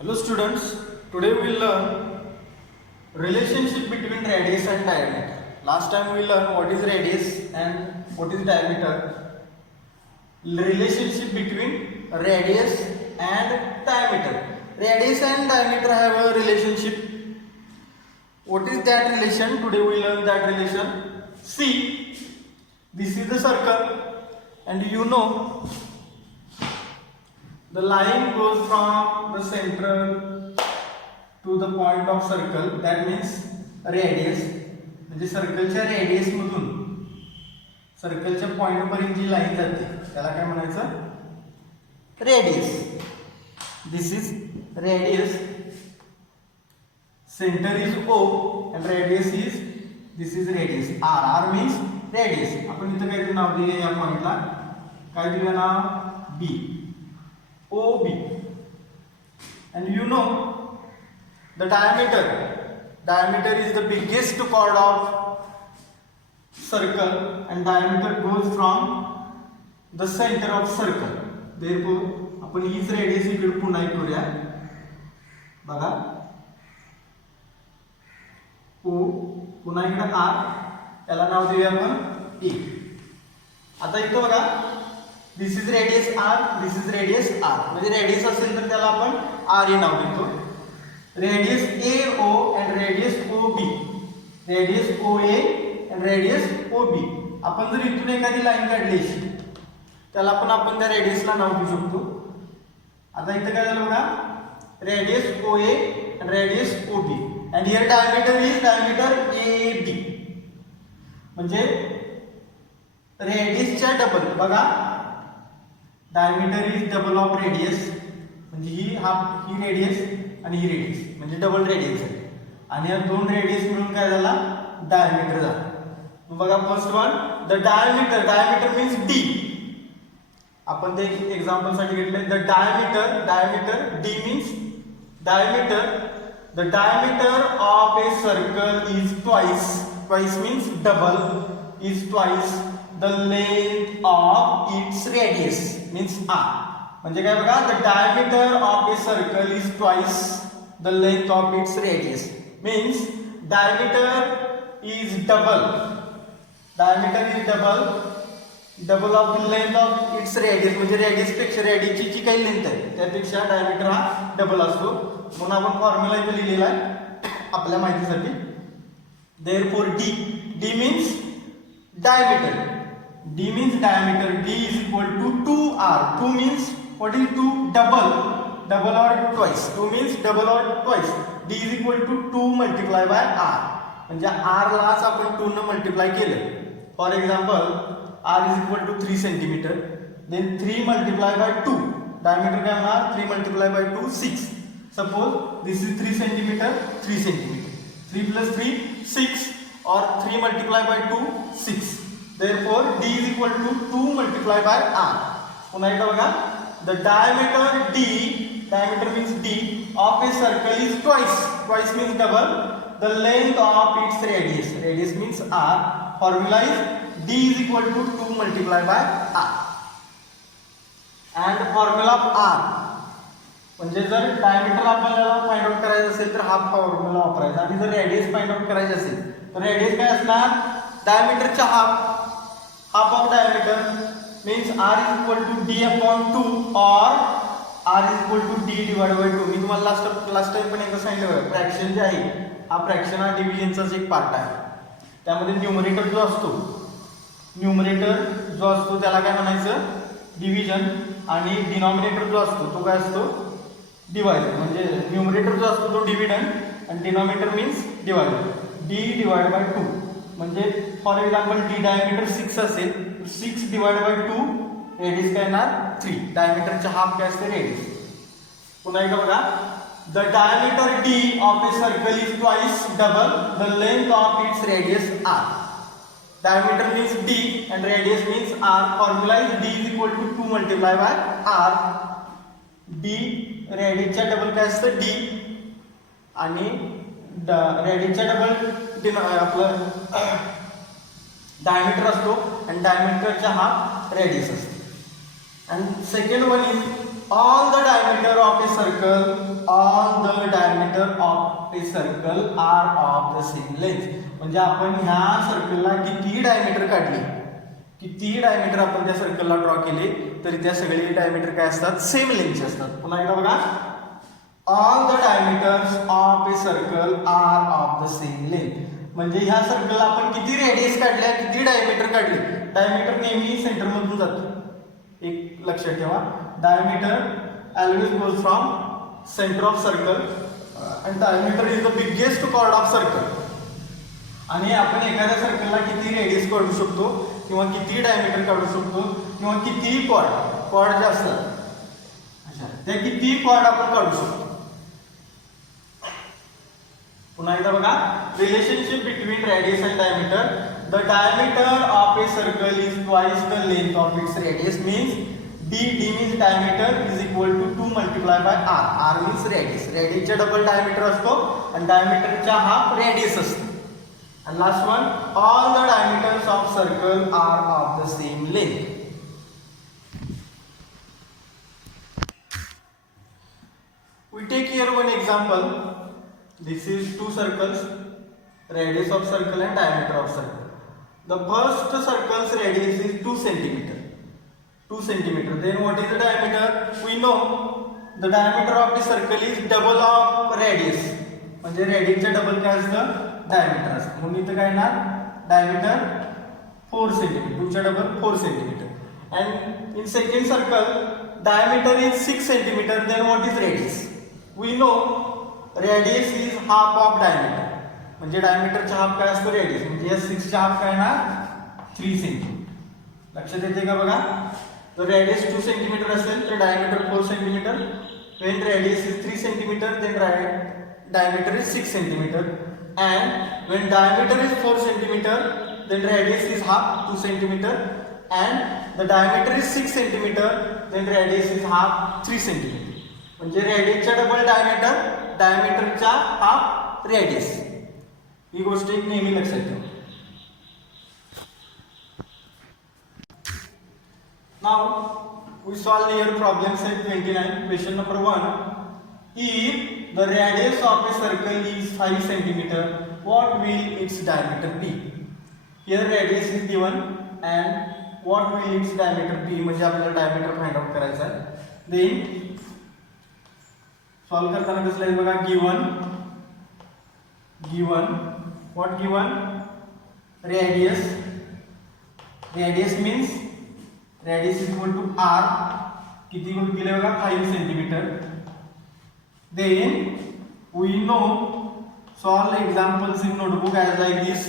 Hello students, today we will learn relationship between radius and diameter. Last time we learned what is radius and what is diameter. Relationship between radius and diameter. Radius and diameter have a relationship. What is that relation? Today we learn that relation. See, this is the circle and you know the line goes from the center to the point of circle, that means radius. म्हणजे सर्कलच्या radius मधून सर्कलच्या point पर्यंत जी line जाते त्याला काय म्हणायचं? Radius. This is radius. Centre is O and radius is this is radius. R means radius. आपण इथं काहीतरी नाव दिले या पॉइंटला. काय दिलं नाव? B. OB. And you know the diameter. Diameter is the biggest chord of circle and diameter goes from the center of circle. Therefore आपण हीच रेडियस इकडे पुन्हा करूया. बघा O पुन्हा इकडे R, त्याला नाव देऊया आपण A. आता इथं बघा this is radius R, this is radius R. म्हणजे रेडियस असेल तर त्याला आपण R हे नाव देतो. Radius AO and radius OB. Radius OA and radius OB. आपण जर इथून एखादी लाईन काढली त्याला आपण त्या रेडियसला नाव देऊ शकतो. आता इथं काय झालं बघा, radius OA and radius OB and here diameter is diameter AB. म्हणजे रेडियसच्या डबल. बघा diameter is double of radius. म्हणजे ही रेडियस आणि ही रेडियस म्हणजे डबल रेडियस आहे आणि या दोन रेडियस मिळून काय झाला? डायमीटर झाला. बघा first one the diameter. Diameter means D. आपण ते एक्झाम्पल साठी घेतले. The diameter D means diameter. The diameter of a circle is twice means double, is twice the length of its radius means R. म्हणजे काय बघा, the diameter of a circle is twice the length of its radius means diameter is double of the length of its radius. म्हणजे radius पेक्षा रेडियसची जी काही length आहे त्यापेक्षा diameter हा double असतो. म्हणून आपण फॉर्म्युला इथे लिहिलेला आहे आपल्या माहितीसाठी. therefore D means diameter. D means diameter. D is equal to 2R. 2 means what is 2? Double or twice. 2 means double or twice. D is equal to 2 multiply by R. म्हणजे R लाच आपण 2 ने multiply केलं. For example R is equal to 3 centimeter. Then 3 multiply by 2. Diameter काय होणार? 3 multiply by 2 6. Suppose this is 3 centimeter, 3 centimeter. 3 plus 3 6 or 3 multiply by 2 6. Therefore D is equal to 2 multiply by R. पुन्हा एकदा बघा, the diameter D, diameter means D of a circle is twice means double the length of its radius. Radius means R. Formula is D is equal to 2 multiply by R. And formula of R म्हणजे जर diameter आपल्याला find out करायचं असेल तर हा formula वापरायचा आणि जर रेडियस फाइंड आउट करायचं असेल तर रेडियस काय असणार? डायमीटरच्या half of diameter means R is equal to D upon 2 or R is equal to D divided by 2. मी तुम्हाला लास्ट टाइम पण एकदा सांगितलं, फ्रॅक्शन जे आहे हा फ्रॅक्शन हा डिव्हिजनचाच एक पार्ट आहे. त्यामध्ये न्यूमरेटर जो असतो त्याला काय म्हणायचं? डिव्हिजन. आणि डिनॉमिनेटर जो असतो तो काय असतो? डिवायजर. म्हणजे न्यूमरेटर जो असतो तो डिव्हिडंड आणि denominator means डिवायजर. D divided by 2. म्हणजे फॉर एक्झाम्पल D डायमीटर 6 असेल तर 6 डिवाइड बाय 2 रेडियस काय येणार? 3. डायमीटरच्या हाफ काय असते? रेडियस. पुन्हा एकदा बघा, the diameter D of a circle is twice double the length of its radius R. Diameter means D and radius means R. Formula is D is equal to 2 multiply by R. D रेडियसच्या double काय असतं? D आणि रेडियसच्या double आपलं diameter असतो आणि डायमीटरच्या half radius असतो. And second one is all the diameter of a circle all the diameter of a circle are of the same length. म्हणजे आपण ह्या सर्कलला किती डायमीटर काढली, किती डायमीटर आपण त्या सर्कलला ड्रॉ केले तरी त्या सगळे डायमीटर काय असतात, सेम लेंथचे असतात. पुन्हा एकदा बघा, all the diameters of a circle are of the same length. म्हणजे ह्या सर्कलला आपण किती रेडियस काढल्या, किती डायमीटर काढले. डायमीटर नेहमी सेंटर मधून जातो, एक लक्षात ठेवा. Diameter always goes from centre of circle आणि diameter is the biggest chord of circle. आणि आपण एखाद्या सर्कलला किती रेडियस काढू शकतो किंवा किती डायमीटर काढू शकतो किंवा किती कॉर्ड जे असतात त्या किती कॉर्ड आपण काढू शकतो. पुन्हा एकदा बघा, relationship between radius and diameter. The diameter of a circle is twice the length of its radius means d means diameter is equal to 2 multiplied by r means radius. रेडियसचा डबल डायमीटर असतो आणि डायमीटरचा half radius असतो. And last one, all the diameters of circle are of the same length. We take here one example. This is two circles, radius of circle and diameter of circle. The first circle's radius is 2 centimeter. 2 centimeter. Then what is the diameter? We know the diameter of the circle is double of radius. म्हणजे रेडियसचा double काय असतं, diameter असतं. म्हणून इथं काय ना, diameter 4 centimetre, 2 च्या double 4 centimetre. And in second circle diameter is 6 centimetre. Then what is radius? We know radius is half of diameter. म्हणजे डायमीटरचा हाफ काय असतो, रेडियस. म्हणजे या 6 चा हाफ काय ना, 3 सेंटीमीटर. लक्षात येते का बघा? तर रेडियस 2 सेंटीमीटर असेल तर diameter 4 centimetre. when radius is 3 centimeter then diameter is 6 centimeter, and when diameter is 4 centimeter then radius is half 2 centimeter, and the diameter is 6 centimeter then radius is half 3 centimeter. म्हणजे रेडियसचा double diameter, डायमीटरचा half radius. ही गोष्ट एक नेहमी लक्षात ठेवा. Now we solve here problem set 29. Question number 1. If the radius of a circle is 5 centimeter, what will its diameter be? Here radius is given and what will its diameter be? म्हणजे आपल्याला diameter find out करायचा आहे. Then solve करताना कसं आहे बघा, given what given? Radius means radius is equal to r. किती गुण दिले बघा, 5 centimetre. Then we know, solve examples in notebook as like this.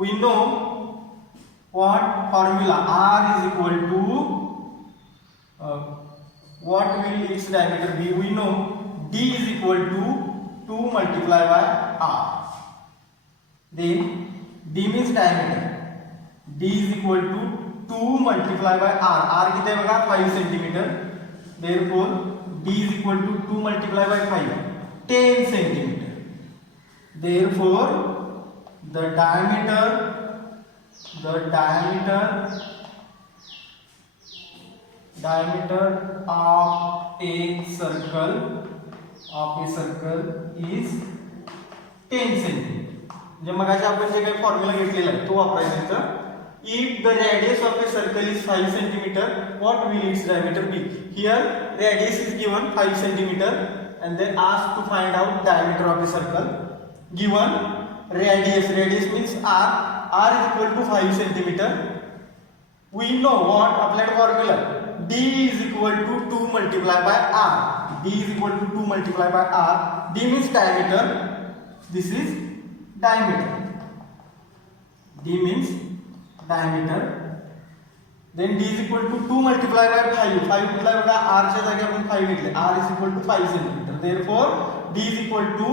We know what formula, r is equal to what will its diameter be? We know d is equal to 2 multiplied by r. Then d means diameter. d is equal to 2 multiplied by r. r किती आहे बघा, 5 centimetre. Therefore d is equal to 2 multiplied by 5, 10 centimeter. Therefore the diameter of a circle is 10 centimeter. म्हणजे मगाशी आपण जे काही formula घेतलेला आहे तो वापरायचा इथं. If the radius of a circle is 5 centimeter, what will its diameter be? Here radius is given 5 centimeter and then asked to find out diameter of a circle. Given radius means r is equal to 5 centimeter. We know what applied formula, d is equal to 2 multiplied by r. d is equal to 2 multiplied by r. d means diameter. This is diameter. d means diameter. Then d is equal to 2 multiplied by 5. 5 multiplied by r च्या जागी आपण 5 घेतले. r is equal to 5 centimeter. Therefore d is equal to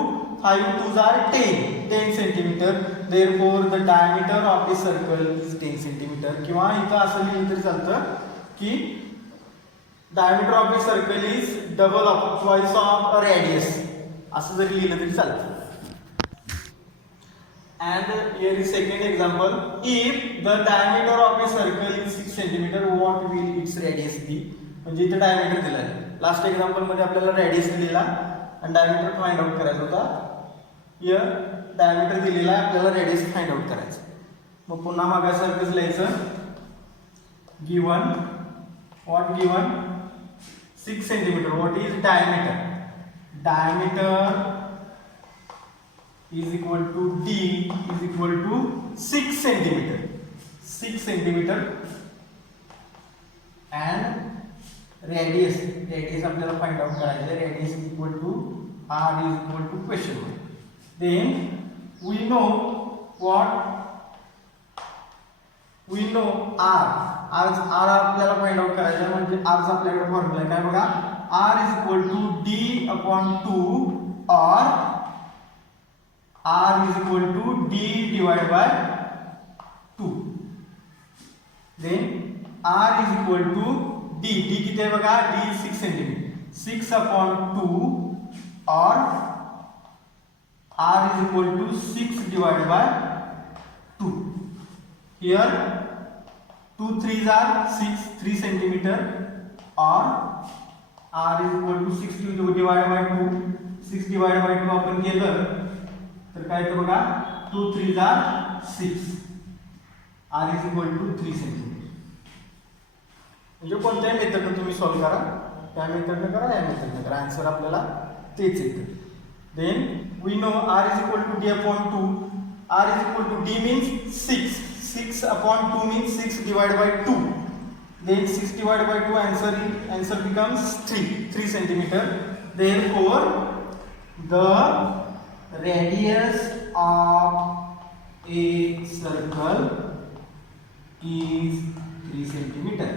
5 2s are 10 centimeter. Therefore the diameter of a circle is 10 centimeter. किंवा इथं असं लिहिलं तरी चालतं की diameter of a circle is double of twice of a radius. असं जरी लिहिलं तरी चालतं. And here is second example. If the diameter of a circle is 6 centimeter, what will its radius be? म्हणजे इथे diameter दिला आहे. लास्ट एक्झाम्पल मध्ये आपल्याला रेडियस दिलेला आणि डायमीटर फाइंड आउट करायचा होता. हिअर डायमीटर दिलेला आहे, आपल्याला रेडियस फाइंड आउट करायचं. मग पुन्हा मागासारखंच लिहायचं. Given what given 6 centimetre. What is diameter? Diameter is equal to D is equal to 6 centimeter. 6 centimeter and radius आपल्याला फाइंड आउट करायचं आहे. radius is equal to r is equal to question mark. Then we know what? We know r. r आपल्याला find out करायचं आहे, म्हणजे r चा आपल्याकडे formula काय बघा. r is equal to D upon 2 or r is equal to D divided by 2. Then r is equal to D. D किती आहे बघा. D 6 centimetre. 6 upon 2 or r is equal to 6 divided by 2. Here 2 3s are 6, 3 centimeter or r is equal to 6 divided by 2. 6 divided by 2 आपण केलं तर काय येतं बघा. 2 3s are 6. r is equal to 3 centimetre. म्हणजे कोणत्याही मेथडने तुम्ही सॉल्व्ह करा, त्या मेथडने करा, या मेथडने करा, आन्सर आपल्याला तेच येतं. Then we know r is equal to D upon 2. r is equal to D means 6. 6 upon 2 means 6 divided by 2. Then 6 divided by 2 answer becomes 3 centimeter. Therefore the radius of a circle is 3 centimeter.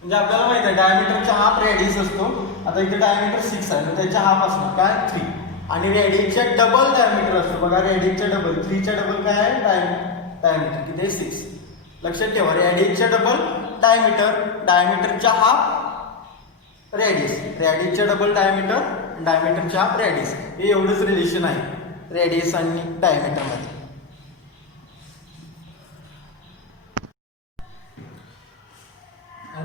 म्हणजे आपल्याला माहिती आहे डायमीटरचा half radius असतो. आता इथे diameter 6 आहे, तर त्याच्या हाफ असणार काय 3, आणि रेडियसच्या डबल डायमीटर असतो बघा. रेडियसच्या डबल 3 च्या डबल काय आहे डायमीटर किती आहे 6. लक्षात ठेवा, रेडियसच्या डबल डायमीटर, डायमीटरच्या हाफ रेडियस, रेडियसच्या डबल डायमीटर, डायमीटरच्या हाफ रेडियस. हे एवढंच रिलेशन आहे रेडियस आणि डायमीटर मध्ये.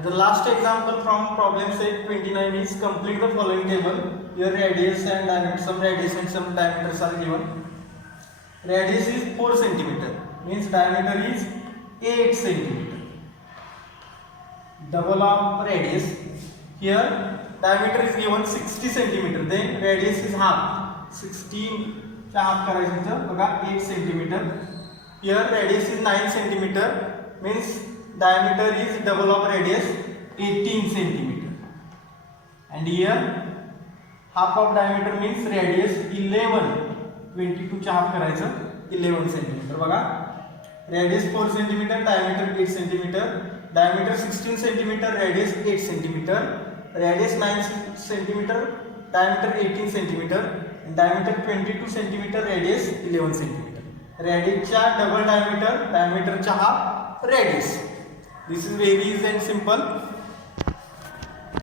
The last example from problem set 29 is complete the following table. Here radius and diameter, some radius and some diameters are given. Radius is 4 centimeter, means diameter is 8 centimeter. Double of radius. Here diameter is given 60 centimeter, then radius is half. 16 चा half करायचं इथं बघा 8 centimeter. Here radius is 9 centimeter, means diameter is double of radius 18 centimeter. And here half of diameter means radius 11. 22 चा half करायचं 11 centimeter बघा. Radius 4 centimeter, diameter 8 centimeter, diameter 16 centimeter, radius 8 centimeter, radius 9 centimeter, diameter 18 centimeter, diameter 22 centimeter, radius 11 centimeter. Radius चा double diameter, diameter चा half radius. This is very easy and simple.